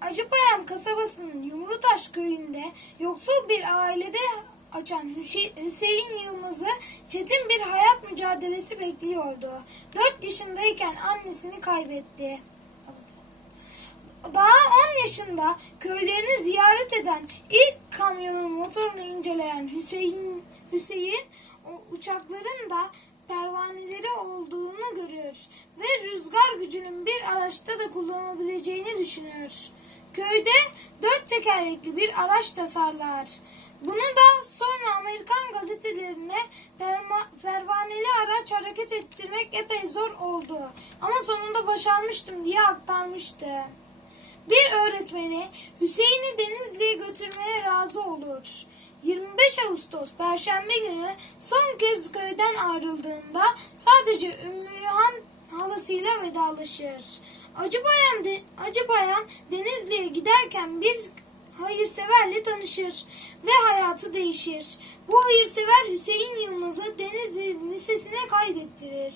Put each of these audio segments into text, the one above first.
Acıpayam kasabasının Yumrutaş köyünde yoksul bir ailede açan Hüsey- Hüseyin Yılmaz'ı çetin bir hayat mücadelesi bekliyordu. 4 yaşındayken annesini kaybetti. Daha 10 yaşında köylerini ziyaret eden ilk kamyonun motorunu inceleyen Hüseyin Hüseyin uçakların da pervaneleri olduğunu görüyor ve rüzgar gücünün bir araçta da kullanılabileceğini düşünüyor. Köyde dört tekerlekli bir araç tasarlar. Bunu da sonra Amerikan gazetelerine pervaneli araç hareket ettirmek epey zor oldu. Ama sonunda başarmıştım diye aktarmıştı. Bir öğretmeni Hüseyin'i Denizli'ye götürmeye razı olur. 25 Ağustos Perşembe günü son kez köyden ayrıldığında sadece Ümmühan halasıyla vedalaşır. Acıbayam, de, Acıbayam Denizli'ye giderken bir hayırseverle tanışır ve hayatı değişir. Bu hayırsever Hüseyin Yılmaz'ı Denizli Lisesi'ne kaydettirir.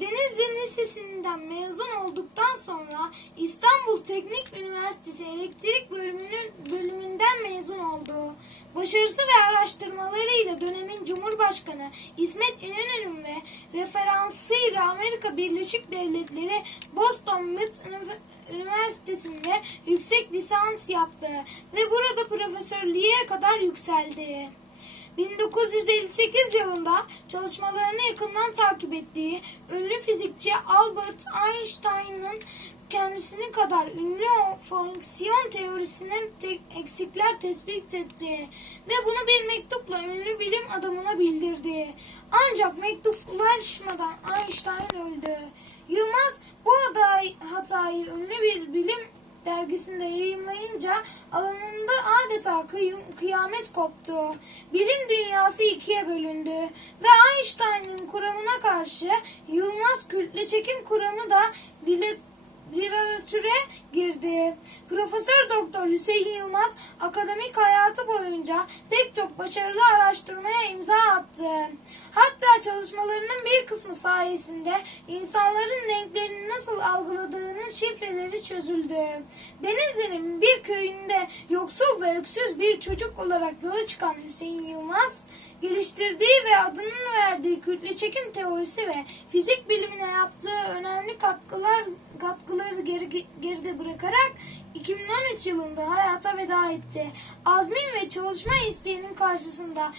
Denizli Lisesi'nden mezun olduktan sonra İstanbul Teknik Üniversitesi Elektrik bölümünün bölümünden mezun oldu. Başarısı ve araştırmalarıyla dönemin Cumhurbaşkanı İsmet İnönü'nün ve referansıyla Amerika Birleşik Devletleri Boston Mid Üniversitesi'nde yüksek lisans yaptı ve burada profesörlüğe kadar yükseldi. 1958 yılında çalışmalarını yakından takip ettiği ünlü fizikçi Albert Einstein'ın kendisini kadar ünlü fonksiyon teorisinin te- eksikler tespit etti ve bunu bir mektupla ünlü bilim adamına bildirdi. Ancak mektup ulaşmadan Einstein öldü. Yılmaz bu hatayı, hatayı ünlü bir bilim dergisinde yayınlayınca alanında adeta kıy- kıyamet koptu. Bilim dünyası ikiye bölündü ve Einstein'ın kuramına karşı Yılmaz kütle çekim kuramı da dile literatüre girdi. Profesör Doktor Hüseyin Yılmaz akademik hayatı boyunca pek çok başarılı araştırmaya imza attı. Hatta çalışmalarının bir kısmı sayesinde insanların renklerini nasıl algıladığının şifreleri çözüldü. Denizli'nin bir köyünde yoksul ve öksüz bir çocuk olarak yola çıkan Hüseyin Yılmaz, geliştirdiği ve adını verdiği kütle çekim teorisi ve fizik bilimine yaptığı önemli katkılar katkıları geri, geride bırakarak 2013 yılında hayata veda etti. Azmin ve çalışma isteğinin karşısında